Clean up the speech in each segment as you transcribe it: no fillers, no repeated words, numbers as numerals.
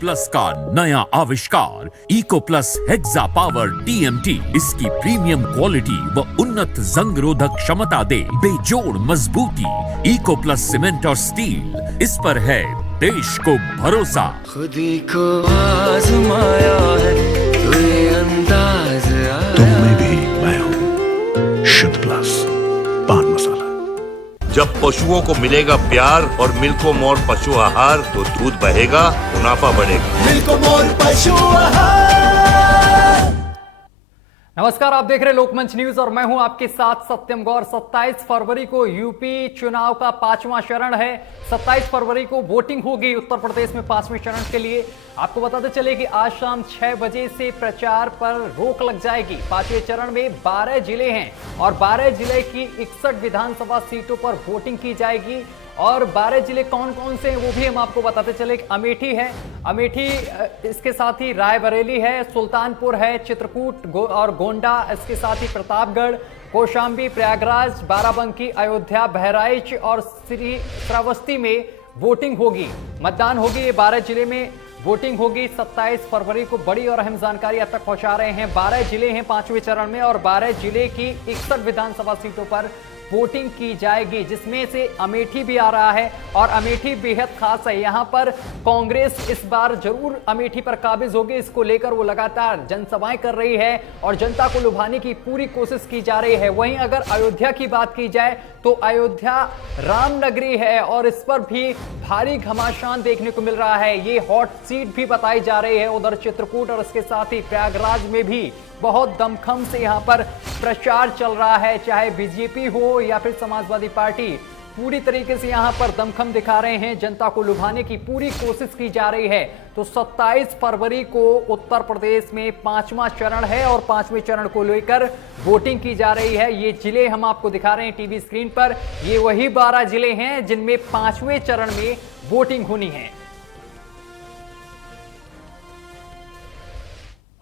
Plus का नया आविष्कार eco plus hexa power TMT इसकी प्रीमियम क्वालिटी व उन्नत जंग रोधक क्षमता दे बेजोड़ मजबूती। इको प्लस सीमेंट और स्टील, इस पर है देश को भरोसा। खुदी को आजमाया है तो ये अंदाज आया। तुम में भी मैं हूँ शुद्ध प्लस पान मसाला। जब पशुओं को मिलेगा प्यार और मिल्को मोर पशु आहार तो दूध बहेगा, मुनाफा बढ़ेगा। मिल्को मोर पशु आहार। नमस्कार, आप देख रहे लोकमंच न्यूज और मैं हूं आपके साथ सत्यम गौर। 27 फरवरी को यूपी चुनाव का 5वां चरण है। 27 फरवरी को वोटिंग होगी उत्तर प्रदेश में 5वें चरण के लिए। आपको बताते चले कि आज शाम 6 बजे से प्रचार पर रोक लग जाएगी। 5वें चरण में 12 जिले हैं और 12 जिले की 61 विधानसभा सीटों पर वोटिंग की जाएगी। और 12 जिले कौन कौन से हैं वो भी हम आपको बताते चले। अमेठी है, अमेठी, इसके साथ ही रायबरेली है, सुल्तानपुर है, चित्रकूट और गोंडा, इसके साथ ही प्रतापगढ़, कौशाम्बी, प्रयागराज, बाराबंकी, अयोध्या, बहराइच और श्रावस्ती में वोटिंग होगी, मतदान होगी। ये 12 जिले में वोटिंग होगी 27 फरवरी को। बड़ी और अहम जानकारी अब तक पहुंचा रहे हैं। 12 जिले हैं 5वें चरण में और 12 जिले की 61 विधानसभा सीटों पर वोटिंग की जाएगी, जिसमें से अमेठी भी आ रहा है और अमेठी बेहद खास है। यहां पर कांग्रेस इस बार जरूर अमेठी पर काबिज होगी। इसको लेकर वो लगातार जनसभाएं कर रही है और जनता को लुभाने की पूरी कोशिश की जा रही है। वहीं अगर अयोध्या की बात की जाए तो अयोध्या रामनगरी है और इस पर भी भारी घमासान देखने को मिल रहा है। ये हॉट सीट भी बताई जा रही है। उधर चित्रकूट और इसके साथ ही प्रयागराज में भी बहुत दमखम से यहां पर प्रचार चल रहा है, चाहे बीजेपी हो या फिर समाजवादी पार्टी, पूरी तरीके से यहां पर दमखम दिखा रहे हैं। जनता को लुभाने की पूरी कोशिश की जा रही है। तो 27 फरवरी को उत्तर प्रदेश में 5वां चरण है और 5वें चरण को लेकर वोटिंग की जा रही है। ये जिले हम आपको दिखा रहे हैं टीवी स्क्रीन पर। ये वही 12 जिले हैं जिनमें 5वें चरण में वोटिंग होनी है।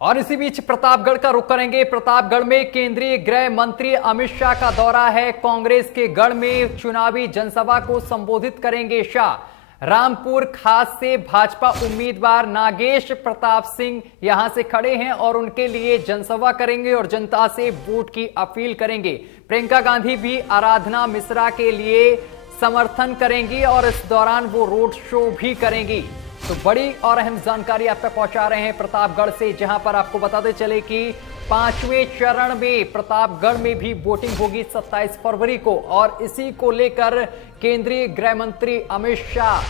और इसी बीच प्रतापगढ़ का रुख करेंगे। प्रतापगढ़ में केंद्रीय गृह मंत्री अमित शाह का दौरा है। कांग्रेस के गढ़ में चुनावी जनसभा को संबोधित करेंगे शाह। रामपुर खास से भाजपा उम्मीदवार नागेश प्रताप सिंह यहां से खड़े हैं और उनके लिए जनसभा करेंगे और जनता से वोट की अपील करेंगे। प्रियंका गांधी भी आराधना मिश्रा के लिए समर्थन करेंगी और इस दौरान वो रोड शो भी करेंगी। तो बड़ी और अहम जानकारी आप तक पहुंचा रहे हैं प्रतापगढ़ से, जहां पर आपको बताते चले कि 5वें चरण में प्रतापगढ़ में भी वोटिंग होगी 27 फरवरी को। और इसी को लेकर केंद्रीय गृह मंत्री अमित शाह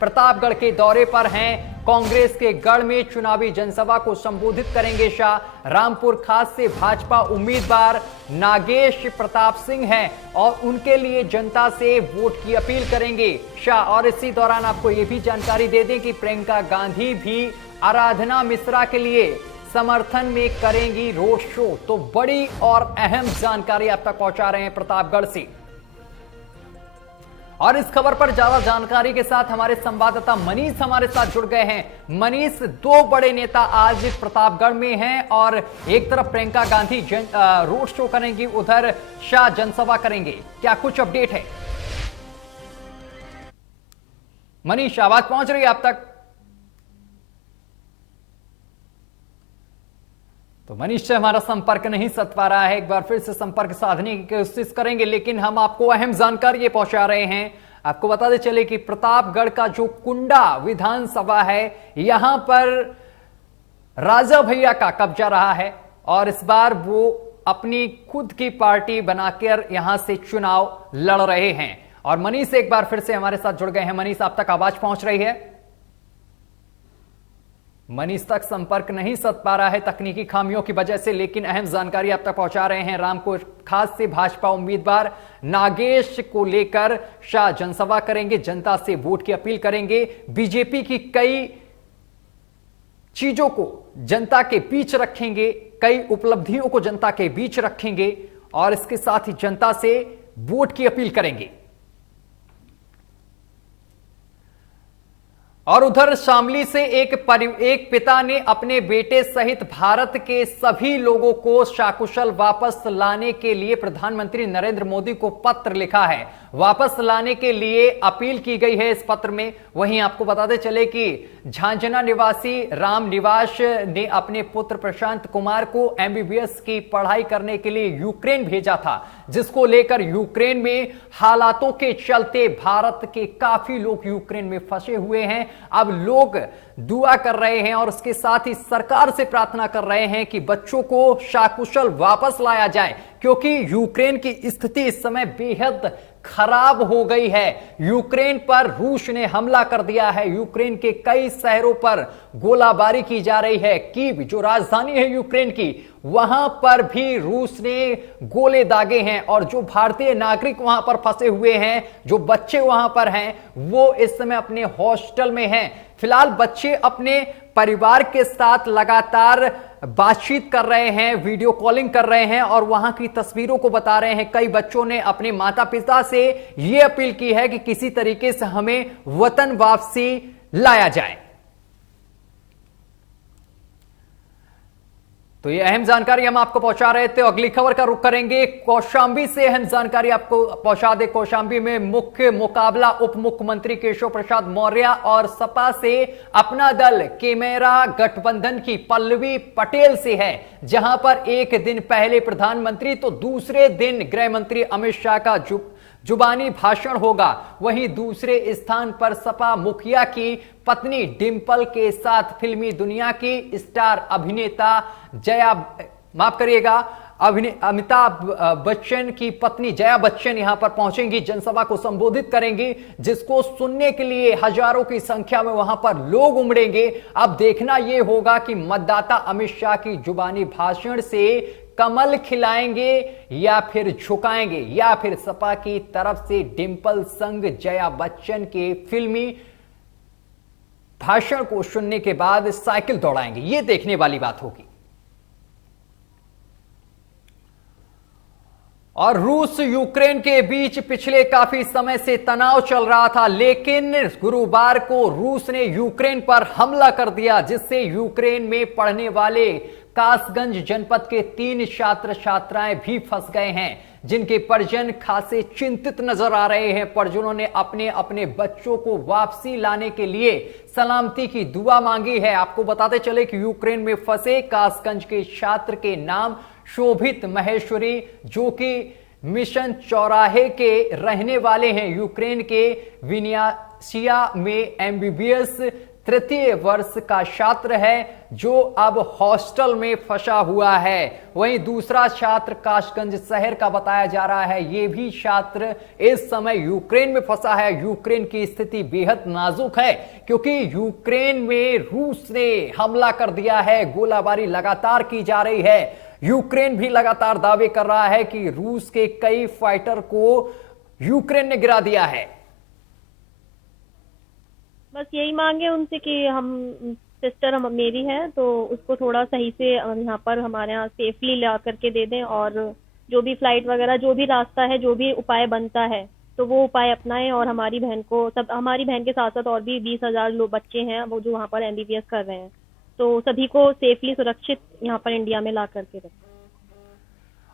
प्रतापगढ़ के दौरे पर हैं। कांग्रेस के गढ़ में चुनावी जनसभा को संबोधित करेंगे शाह। रामपुर खास से भाजपा उम्मीदवार नागेश प्रताप सिंह हैं और उनके लिए जनता से वोट की अपील करेंगे शाह। और इसी दौरान आपको यह भी जानकारी दे दें कि प्रियंका गांधी भी आराधना मिश्रा के लिए समर्थन में करेंगी रोड शो। तो बड़ी और अहम जानकारी आप तक पहुंचा रहे हैं प्रतापगढ़ से। और इस खबर पर ज्यादा जानकारी के साथ हमारे संवाददाता मनीष हमारे साथ जुड़ गए हैं। मनीष, 2 बड़े नेता आज प्रतापगढ़ में हैं और एक तरफ प्रियंका गांधी रोड शो करेंगी, उधर शाह जनसभा करेंगे। क्या कुछ अपडेट है? मनीष, आवाज पहुंच रही है आप तक? तो मनीष से हमारा संपर्क नहीं सध पा रहा है। एक बार फिर से संपर्क साधने की कोशिश करेंगे, लेकिन हम आपको अहम जानकारी ये पहुंचा रहे हैं। आपको बताते चले कि प्रतापगढ़ का जो कुंडा विधानसभा है, यहां पर राजा भैया का कब्जा रहा है और इस बार वो अपनी खुद की पार्टी बनाकर यहां से चुनाव लड़ रहे हैं। और मनीष एक बार फिर से हमारे साथ जुड़ गए हैं। मनीष, आप तक आवाज पहुंच रही है? मनीष तक संपर्क नहीं सध पा रहा है तकनीकी खामियों की वजह से, लेकिन अहम जानकारी आप तक पहुंचा रहे हैं। रामपुर खास से भाजपा उम्मीदवार नागेश को लेकर शाह जनसभा करेंगे, जनता से वोट की अपील करेंगे। बीजेपी की कई चीजों को जनता के बीच रखेंगे, कई उपलब्धियों को जनता के बीच रखेंगे और इसके साथ ही जनता से वोट की अपील करेंगे। और उधर शामली से एक पिता ने अपने बेटे सहित भारत के सभी लोगों को सकुशल वापस लाने के लिए प्रधानमंत्री नरेंद्र मोदी को पत्र लिखा है। वापस लाने के लिए अपील की गई है इस पत्र में। वहीं आपको बताते चले कि झांझना निवासी राम निवास ने अपने पुत्र प्रशांत कुमार को एमबीबीएस की पढ़ाई करने के लिए यूक्रेन भेजा था, जिसको लेकर यूक्रेन में हालातों के चलते भारत के काफी लोग यूक्रेन में फंसे हुए हैं। अब लोग दुआ कर रहे हैं और उसके साथ ही सरकार से प्रार्थना कर रहे हैं कि बच्चों को सकुशल वापस लाया जाए, क्योंकि यूक्रेन की स्थिति इस समय बेहद खराब हो गई है। यूक्रेन पर रूस ने हमला कर दिया है। यूक्रेन के कई शहरों पर गोलाबारी की जा रही है। कीव जो राजधानी है यूक्रेन की, वहां पर भी रूस ने गोले दागे हैं और जो भारतीय नागरिक वहां पर फंसे हुए हैं, जो बच्चे वहां पर हैं, वो इस समय अपने हॉस्टल में हैं। फिलहाल बच्चे अपने परिवार के साथ लगातार बातचीत कर रहे हैं, वीडियो कॉलिंग कर रहे हैं और वहां की तस्वीरों को बता रहे हैं। कई बच्चों ने अपने माता पिता से यह अपील की है कि किसी तरीके से हमें वतन वापसी लाया जाए। तो ये अहम जानकारी हम आपको पहुंचा रहे थे। अगली खबर का रुख करेंगे कौशांबी से। अहम जानकारी आपको पहुंचा दे। कौशांबी में मुख्य मुकाबला उप मुख्यमंत्री केशव प्रसाद मौर्य और सपा से अपना दल कैमरा गठबंधन की पल्लवी पटेल से है, जहां पर एक दिन पहले प्रधानमंत्री तो दूसरे दिन गृह मंत्री अमित शाह का जुबानी भाषण होगा। वहीं दूसरे स्थान पर सपा मुखिया की पत्नी डिंपल के साथ फिल्मी दुनिया की स्टार अभिनेता अमिताभ बच्चन की पत्नी जया बच्चन यहां पर पहुंचेंगी, जनसभा को संबोधित करेंगी, जिसको सुनने के लिए हजारों की संख्या में वहां पर लोग उमड़ेंगे। अब देखना यह होगा कि मतदाता अमित शाह की जुबानी भाषण से कमल खिलाएंगे या फिर झुकाएंगे, या फिर सपा की तरफ से डिंपल संग जया बच्चन के फिल्मी भाषण को सुनने के बाद साइकिल दौड़ाएंगे। यह देखने वाली बात होगी। और रूस यूक्रेन के बीच पिछले काफी समय से तनाव चल रहा था, लेकिन गुरुवार को रूस ने यूक्रेन पर हमला कर दिया, जिससे यूक्रेन में पढ़ने वाले कासगंज जनपद के 3 छात्र छात्राएं भी फंस गए हैं, जिनके परिजन खासे चिंतित नजर आ रहे हैं। परिजनों ने अपने अपने बच्चों को वापसी लाने के लिए सलामती की दुआ मांगी है। आपको बताते चले कि यूक्रेन में फंसे कासगंज के छात्र के नाम शोभित महेश्वरी, जो कि मिशन चौराहे के रहने वाले हैं। यूक्रेन के विनियासिया में एमबीबीएस तृतीय वर्ष का छात्र है, जो अब हॉस्टल में फंसा हुआ है। वहीं दूसरा छात्र कासगंज शहर का बताया जा रहा है। यह भी छात्र इस समय यूक्रेन में फंसा है। यूक्रेन की स्थिति बेहद नाजुक है, क्योंकि यूक्रेन में रूस ने हमला कर दिया है। गोलाबारी लगातार की जा रही है। यूक्रेन भी लगातार दावे कर रहा है कि रूस के कई फाइटर को यूक्रेन ने गिरा दिया है। बस यही मांगे उनसे कि हम सिस्टर मेरी है, तो उसको थोड़ा सही से यहाँ पर हमारे यहाँ सेफली ला करके दे दें, और जो भी फ्लाइट वगैरह, जो भी रास्ता है, जो भी उपाय बनता है, तो वो उपाय अपनाएं। और हमारी बहन को, सब हमारी बहन के साथ साथ और भी 20,000 लोग बच्चे हैं वो जो वहाँ पर एमबीबीएस कर रहे हैं, तो सभी को सेफली सुरक्षित यहाँ पर इंडिया में ला करके रखें।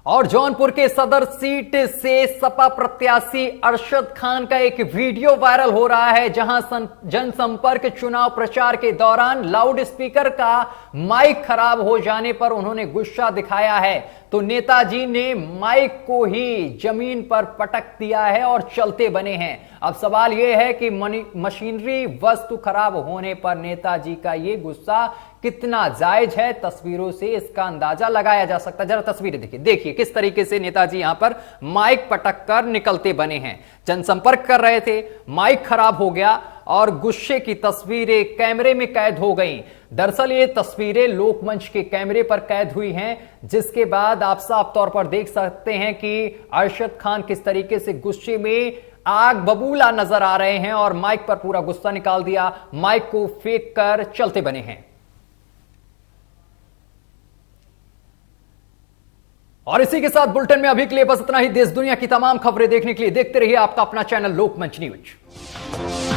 और जौनपुर के सदर सीट से सपा प्रत्याशी अरशद खान का एक वीडियो वायरल हो रहा है, जहां जनसंपर्क चुनाव प्रचार के दौरान लाउड स्पीकर का माइक खराब हो जाने पर उन्होंने गुस्सा दिखाया है, तो नेताजी ने माइक को ही जमीन पर पटक दिया है और चलते बने हैं। अब सवाल यह है कि मशीनरी वस्तु खराब होने पर नेताजी का यह गुस्सा कितना जायज है। तस्वीरों से इसका अंदाजा लगाया जा सकता है। जरा तस्वीरें देखिए किस तरीके से नेताजी यहां पर माइक पटक कर निकलते बने हैं। जनसंपर्क कर रहे थे, माइक खराब हो गया और गुस्से की तस्वीरें कैमरे में कैद हो गई। दरअसल ये तस्वीरें लोकमंच के कैमरे पर कैद हुई हैं, जिसके बाद आप साफ तौर पर देख सकते हैं कि अरशद खान किस तरीके से गुस्से में आग बबूला नजर आ रहे हैं और माइक पर पूरा गुस्सा निकाल दिया, माइक को फेंक कर चलते बने हैं। और इसी के साथ बुलेटिन में अभी के लिए बस इतना ही। देश दुनिया की तमाम खबरें देखने के लिए देखते रहिए आपका अपना चैनल लोकमंच न्यूज।